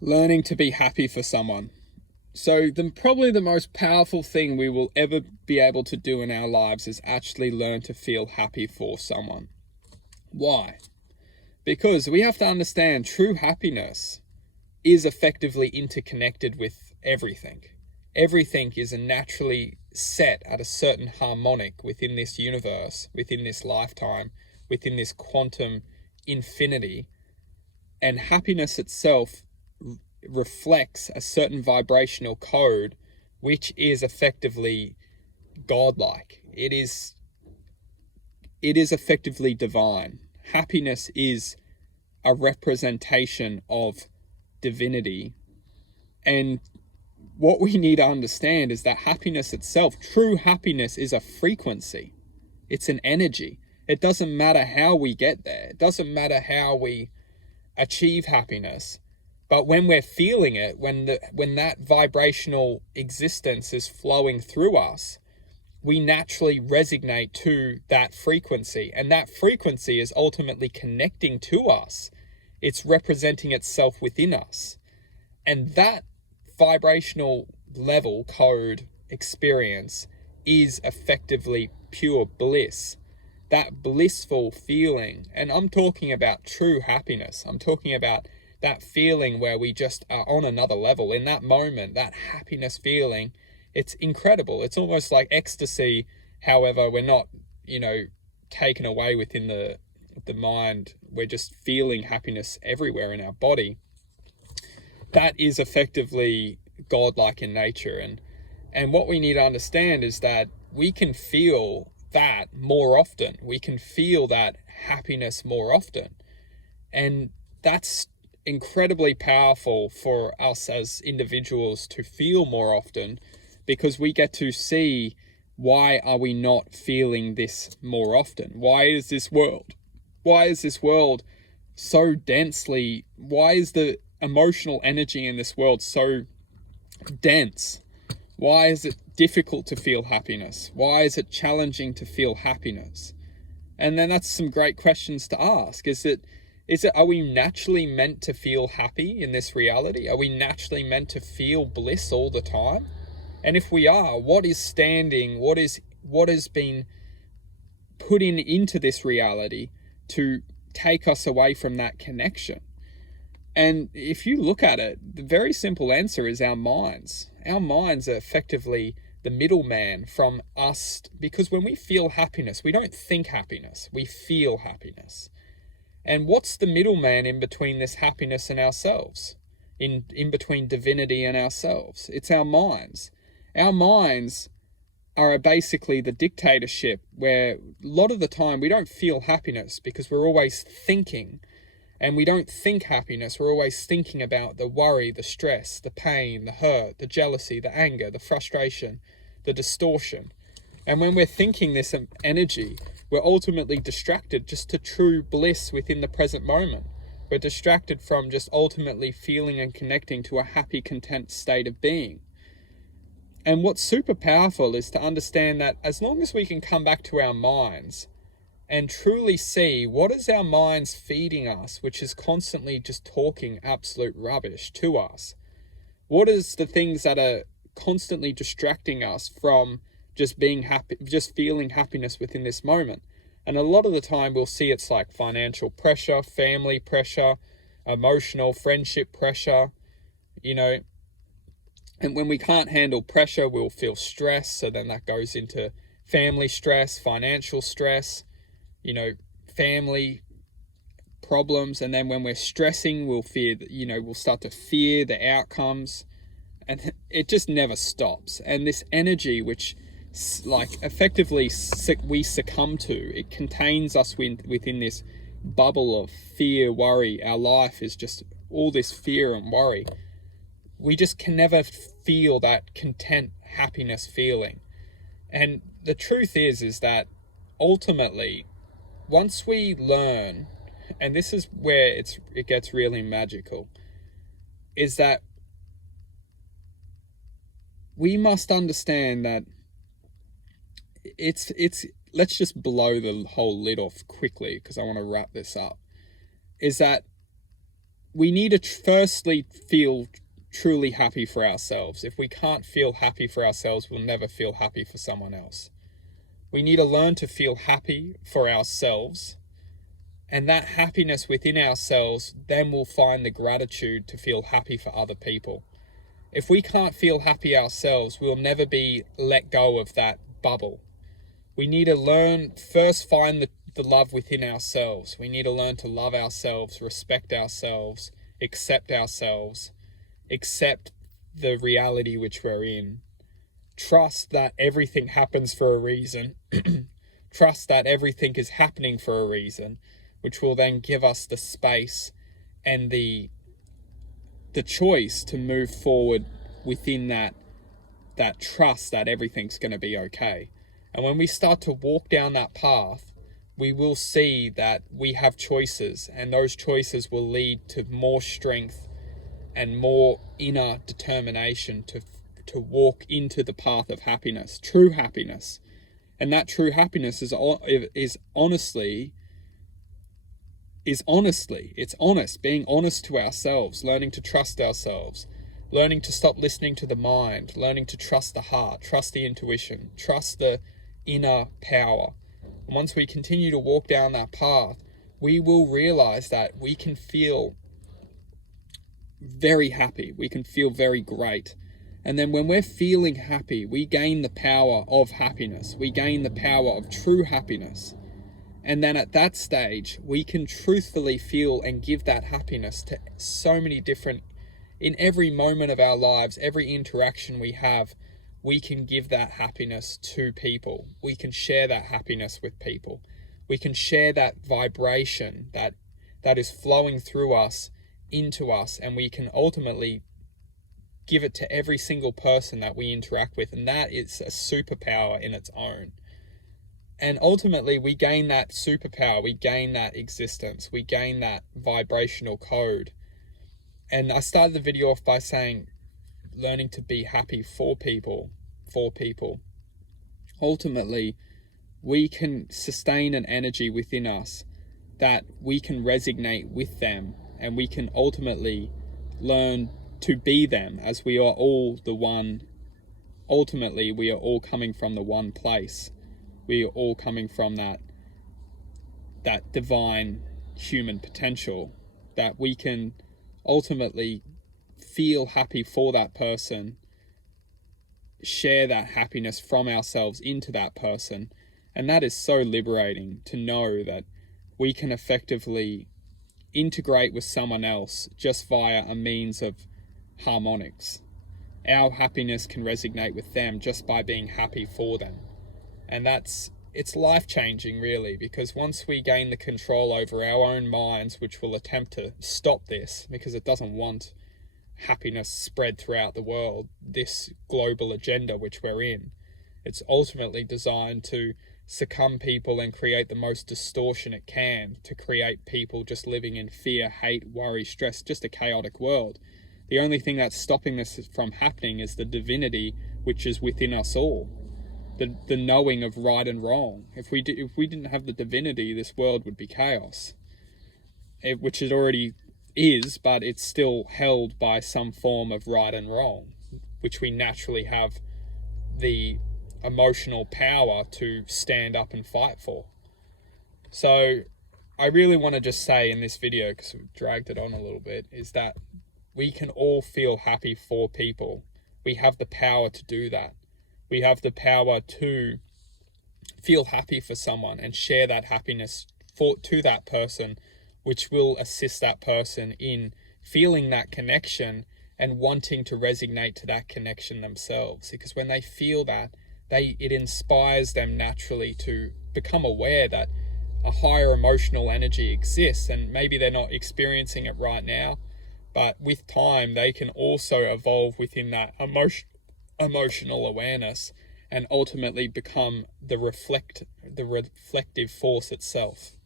Learning to be happy for someone. So probably the most powerful thing we will ever be able to do in our lives is actually learn to feel happy for someone. Why? Because we have to understand true happiness is effectively interconnected with everything. Everything is naturally set at a certain harmonic within this universe, within this lifetime, within this quantum infinity. And happiness itself reflects a certain vibrational code, which is effectively godlike. It is effectively divine. Happiness is a representation of divinity. And what we need to understand is that happiness itself, true happiness, is a frequency. It's an energy. It doesn't matter how we get there. It doesn't matter how we achieve happiness. But when we're feeling it, when that vibrational existence is flowing through us, we naturally resonate to that frequency. And that frequency is ultimately connecting to us. It's representing itself within us. And that vibrational level, code, experience is effectively pure bliss. That blissful feeling. And I'm talking about true happiness. I'm talking about that feeling where we just are on another level. In that moment, that happiness feeling, it's incredible. It's almost like ecstasy. However, we're not, taken away within the mind. We're just feeling happiness everywhere in our body. That is effectively godlike in nature. And what we need to understand is that we can feel that more often. We can feel that happiness more often. And that's incredibly powerful for us as individuals to feel more often, because we get to see, why are we not feeling this more often? Why is this world so densely, why is the emotional energy in this world so dense? Why is it difficult to feel happiness? Why is it challenging to feel happiness? And then that's some great questions to ask. Are we naturally meant to feel happy in this reality? Are we naturally meant to feel bliss all the time? And if we are, what has been put into this reality to take us away from that connection? And if you look at it, the very simple answer is our minds. Our minds are effectively the middleman from us, because when we feel happiness, we don't think happiness, we feel happiness. And what's the middleman in between this happiness and ourselves? In between divinity and ourselves? It's our minds. Our minds are basically the dictatorship, where a lot of the time we don't feel happiness because we're always thinking. And we don't think happiness, we're always thinking about the worry, the stress, the pain, the hurt, the jealousy, the anger, the frustration, the distortion. And when we're thinking this energy, we're ultimately distracted just to true bliss within the present moment. We're distracted from just ultimately feeling and connecting to a happy, content state of being. And what's super powerful is to understand that as long as we can come back to our minds and truly see what is our minds feeding us, which is constantly just talking absolute rubbish to us. What is the things that are constantly distracting us from just being happy, just feeling happiness within this moment? And a lot of the time we'll see it's like financial pressure, family pressure, emotional friendship pressure, and when we can't handle pressure, we'll feel stress. So then that goes into family stress, financial stress, family problems. And then when we're stressing, we'll start to fear the outcomes, and it just never stops. And this energy, which effectively we succumb to, it contains us within this bubble of fear, worry. Our life is just all this fear and worry. We just can never feel that content, happiness feeling. And the truth is that ultimately, once we learn, and this is where it gets really magical, is that we must understand that let's just blow the whole lid off quickly, because I want to wrap this up, is that we need to firstly feel truly happy for ourselves. If we can't feel happy for ourselves, we'll never feel happy for someone else. We need to learn to feel happy for ourselves, and that happiness within ourselves then will find the gratitude to feel happy for other people. If we can't feel happy ourselves, we'll never be let go of that bubble. We need to learn, first find the love within ourselves. We need to learn to love ourselves, respect ourselves, accept the reality which we're in. Trust that everything happens for a reason. Trust that everything is happening for a reason, which will then give us the space and the choice to move forward within that trust that everything's going to be okay. And when we start to walk down that path, we will see that we have choices, and those choices will lead to more strength and more inner determination to walk into the path of happiness, true happiness. And that true happiness is honestly, it's honest, being honest to ourselves, learning to trust ourselves, learning to stop listening to the mind, learning to trust the heart, trust the intuition, trust the inner power. And once we continue to walk down that path, we will realize that we can feel very happy. We can feel very great. And then when we're feeling happy, we gain the power of happiness. We gain the power of true happiness. And then at that stage, we can truthfully feel and give that happiness to so many different, in every moment of our lives, every interaction we have, we can give that happiness to people. We can share that happiness with people. We can share that vibration that is flowing through us into us, and we can ultimately give it to every single person that we interact with. And that is a superpower in its own. And ultimately, we gain that superpower, we gain that existence, we gain that vibrational code. And I started the video off by saying, learning to be happy for people. Ultimately, we can sustain an energy within us that we can resonate with them, and we can ultimately learn to be them, as we are all the one. Ultimately, we are all coming from the one place. We are all coming from that divine human potential, that we can ultimately feel happy for that person, share that happiness from ourselves into that person. And that is so liberating to know that we can effectively integrate with someone else just via a means of harmonics. Our happiness can resonate with them just by being happy for them. And it's life-changing, really, because once we gain the control over our own minds, which will attempt to stop this because it doesn't want happiness spread throughout the world, this global agenda which we're in, it's ultimately designed to succumb people and create the most distortion it can, to create people just living in fear, hate, worry, stress, just a chaotic world. The only thing that's stopping this from happening is the divinity which is within us all. The knowing of right and wrong. If we didn't have the divinity, this world would be chaos, which it already is, but it's still held by some form of right and wrong, which we naturally have the emotional power to stand up and fight for. So I really want to just say in this video, because we've dragged it on a little bit, is that we can all feel happy for people. We have the power to do that. We have the power to feel happy for someone and share that happiness to that person, which will assist that person in feeling that connection and wanting to resonate to that connection themselves. Because when they feel that, it inspires them naturally to become aware that a higher emotional energy exists, and maybe they're not experiencing it right now, but with time they can also evolve within that emotional awareness and ultimately become the reflective force itself.